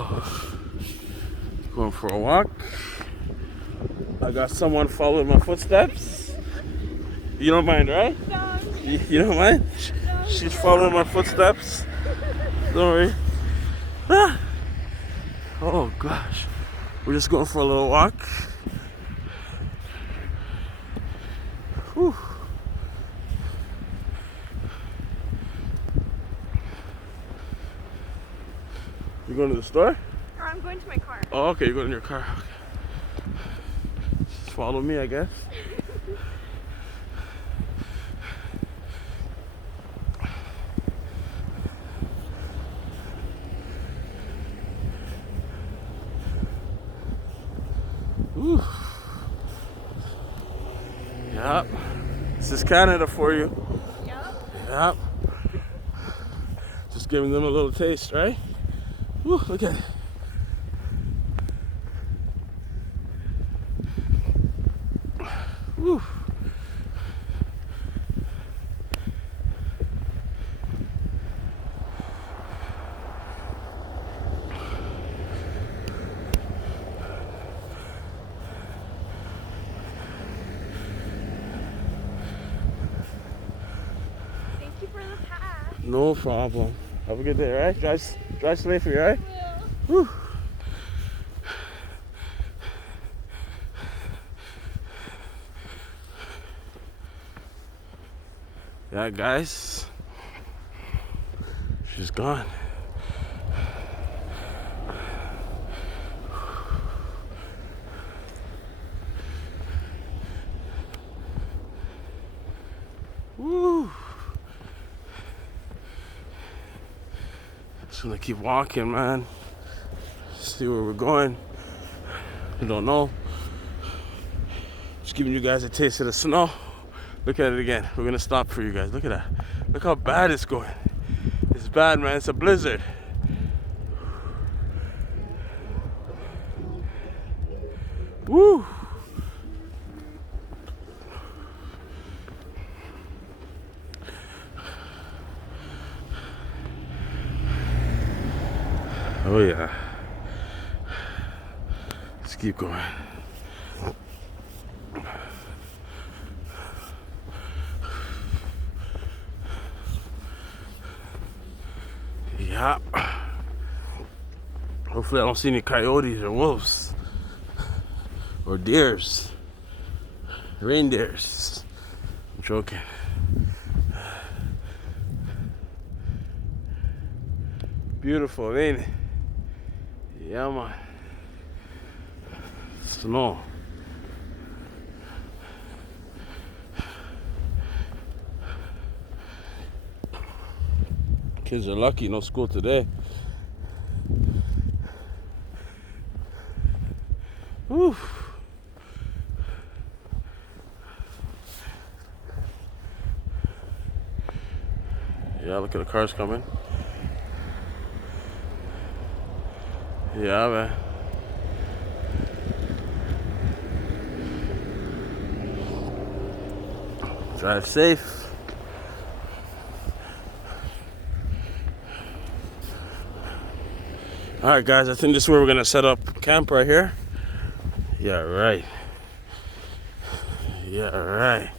Oh, going for a walk. I got someone following my footsteps. You don't mind, right? No. You don't mind? No. She's following my footsteps. Don't worry. Ah. Oh gosh. We're just going for a little walk. Whew. You going to the store? Or I'm going to my car. Oh, okay, you're going in your car. Okay. Just follow me, I guess. Ooh. Yep. This is Canada for you. Yep. Yep. Just giving them a little taste, right? Woo, look at it. Woo. Thank you for the pass. No problem. Have a good day, right? Drive safely, right? I will. Woo. Yeah, guys. She's gone. Woo. Just gonna keep walking, man. See where we're going. I don't know. Just giving you guys a taste of the snow. Look at it again. We're gonna stop for you guys. Look at that. Look how bad it's going. It's bad, man. It's a blizzard. Woo! Oh yeah. Let's keep going. Yeah. Hopefully I don't see any coyotes or wolves. Or deers. Reindeers. I'm joking. Beautiful, ain't it? Yeah, man. Snow. Kids are lucky, no school today. Whew. Yeah, look at the cars coming. Yeah, man. Drive safe. All right, guys, I think this is where we're gonna set up camp right here. Yeah, right. Yeah, right.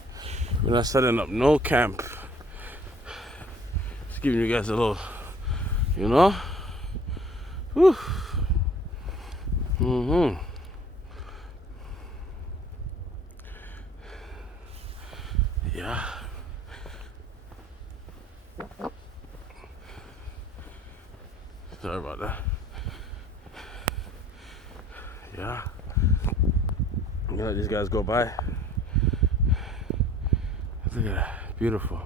We're not setting up no camp. Just giving you guys a little, you know? Whew. Mm-hmm. Yeah. Sorry about that. Yeah. I'm gonna let these guys go by. Look at that. Beautiful.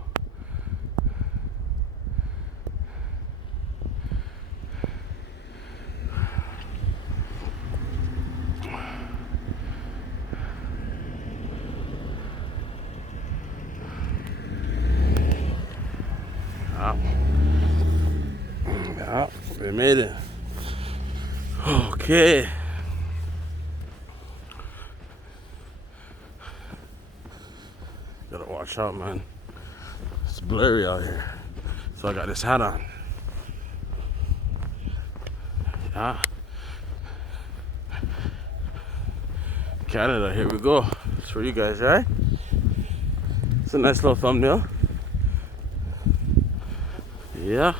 Yeah, we made it. Okay. Gotta watch out, man. It's blurry out here. So I got this hat on. Yeah. Canada, here we go. It's for you guys, right? It's a nice little thumbnail. Yeah.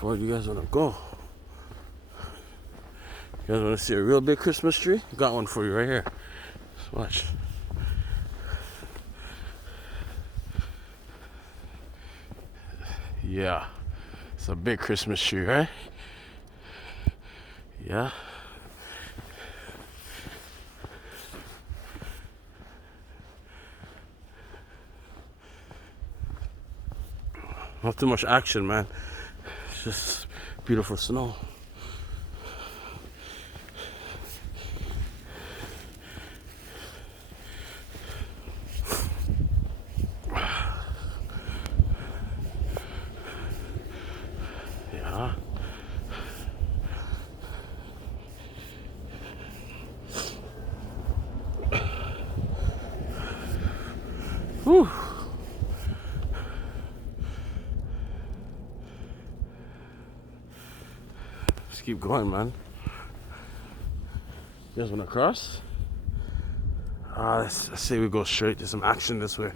Where do you guys want to go? You guys want to see a real big Christmas tree? Got one for you right here. Just watch. Yeah. It's a big Christmas tree, right? Yeah. Not too much action, man. It's just beautiful snow. Yeah. Whew. Just keep going, man. You guys want to cross? Let's say we go straight. There's some action this way.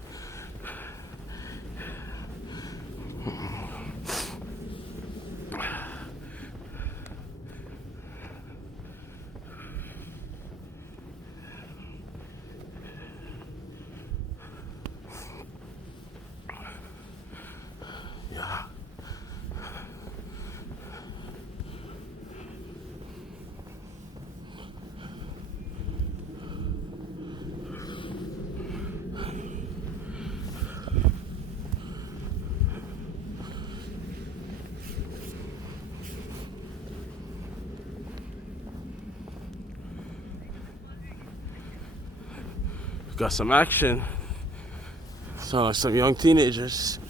Yeah. Got some action. Sound like some young teenagers.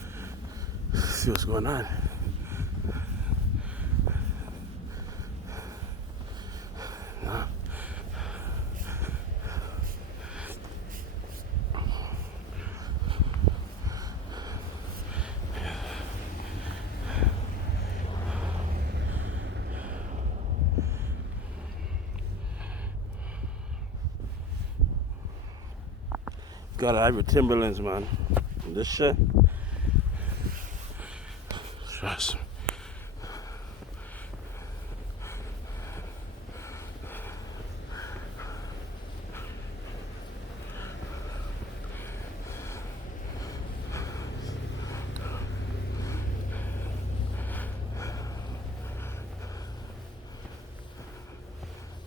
Let's see what's going on. Nah. Gotta have your Timberlands, man. This shit. Trust me.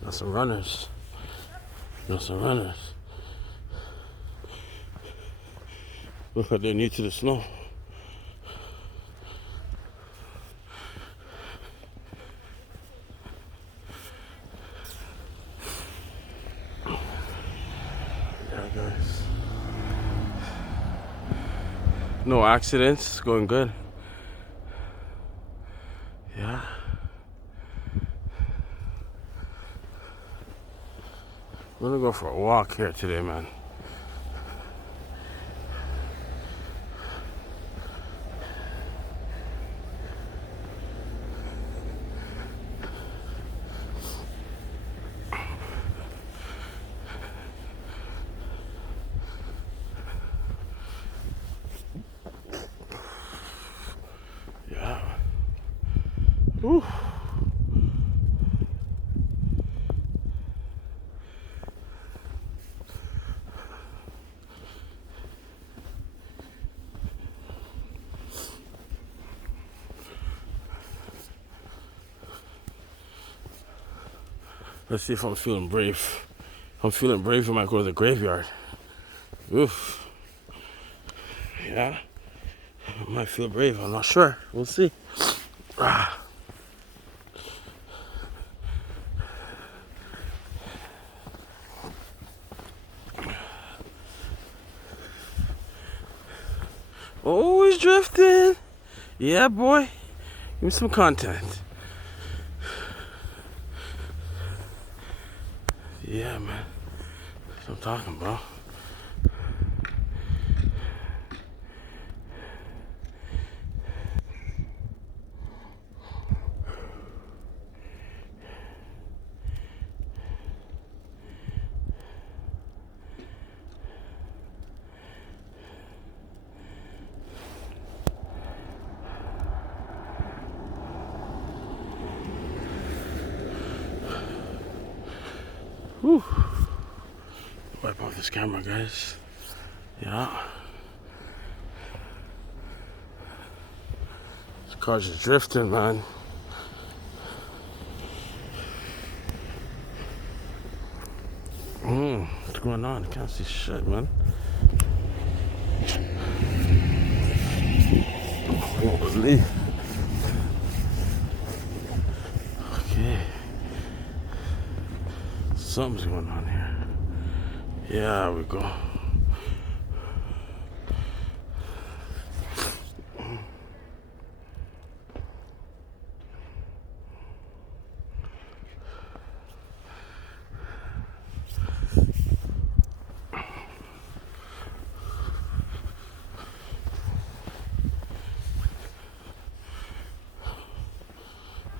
Got some runners. Got some runners. Look like they're new to the snow. Yeah, guys. No accidents. Going good. Yeah. We're gonna go for a walk here today, man. Yeah. Whew. Let's see if I'm feeling brave. If I'm feeling brave, I might go to the graveyard. Oof. Yeah. I might feel brave. I'm not sure. We'll see. Ah. Always drifting. Yeah, boy. Give me some content. Yeah, man. That's what I'm talking about. Whew. Wipe off this camera, guys. Yeah. This car's just drifting, man. What's going on? I can't see shit, man. Holy. Okay. Something's going on here. Yeah, we go.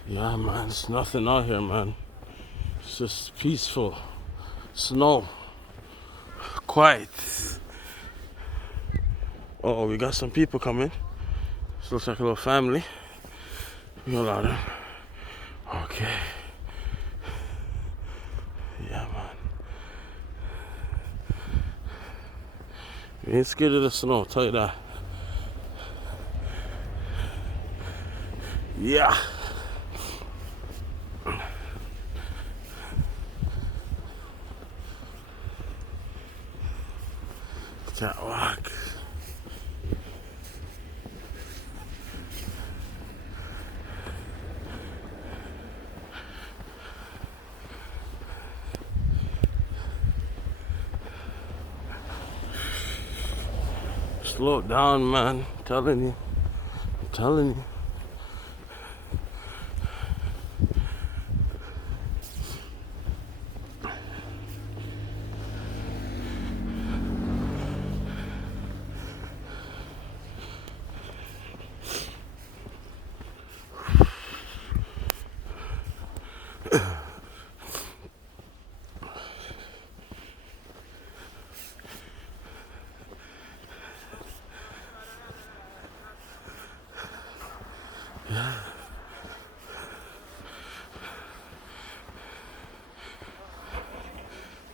Yeah, man, it's nothing out here, man. It's just peaceful. Snow. Quiet. Oh, we got some people coming. This looks like a little family. We got a lot of them. Okay. Yeah, man. We ain't scared of the snow, I'll tell you that. Yeah. Catwalk. Slow it down, man. I'm telling you. I'm telling you.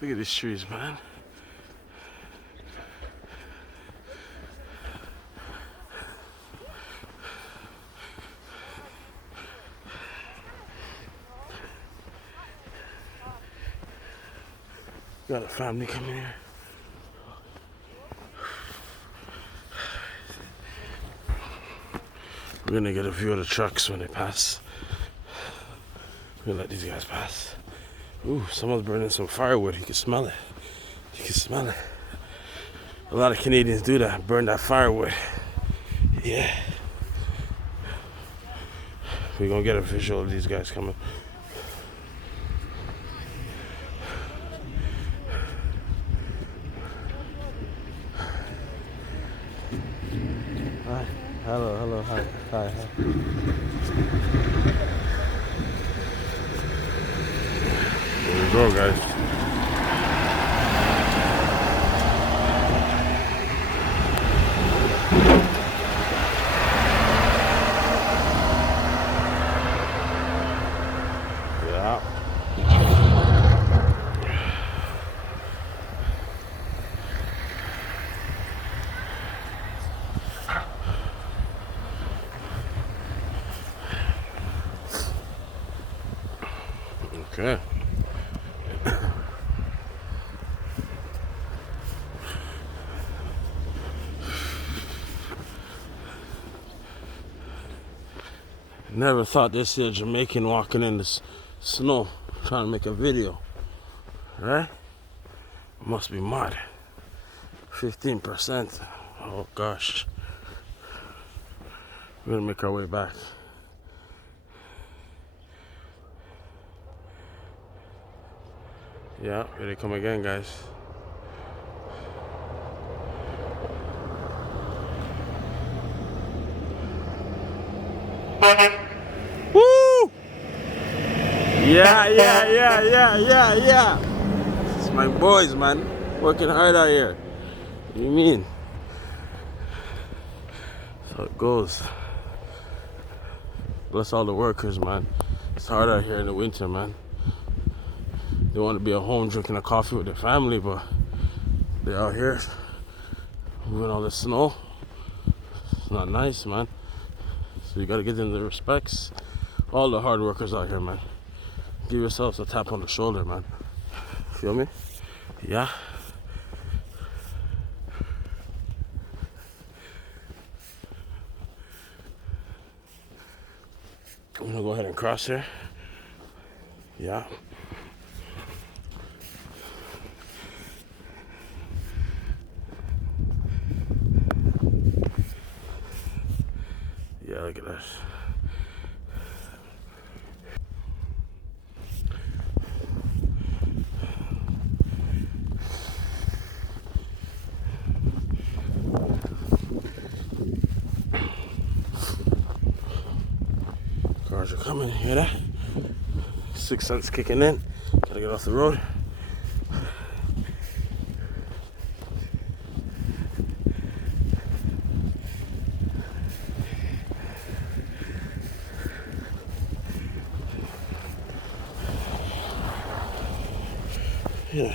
Look at these trees, man. Got a family coming here. We're gonna get a view of the trucks when they pass. We're gonna let these guys pass. Ooh, someone's burning some firewood. You can smell it. You can smell it. A lot of Canadians do that, burn that firewood. Yeah. We're gonna get a visual of these guys coming. Hi. Hello, hi. Hi. There we go, guys. Yeah. Okay. Never thought this here Jamaican walking in the snow trying to make a video, right? Must be mad. 15%. Oh gosh. We're gonna make our way back. Yeah, here they come again, guys. Woo! Yeah. It's my boys, man. Working hard out here. What do you mean? That's how it goes. Bless all the workers, man. It's hard out here in the winter, man. they want to be at home drinking a coffee with their family, but they're out here moving all this snow. It's not nice, man. So you gotta give them the respects. All the hard workers out here, man. Give yourselves a tap on the shoulder, man. Feel me? Yeah. I'm gonna go ahead and cross here. Yeah. Yeah, look at this. Cars are coming, you hear that? 6 cents kicking in. Gotta get off the road. Yeah.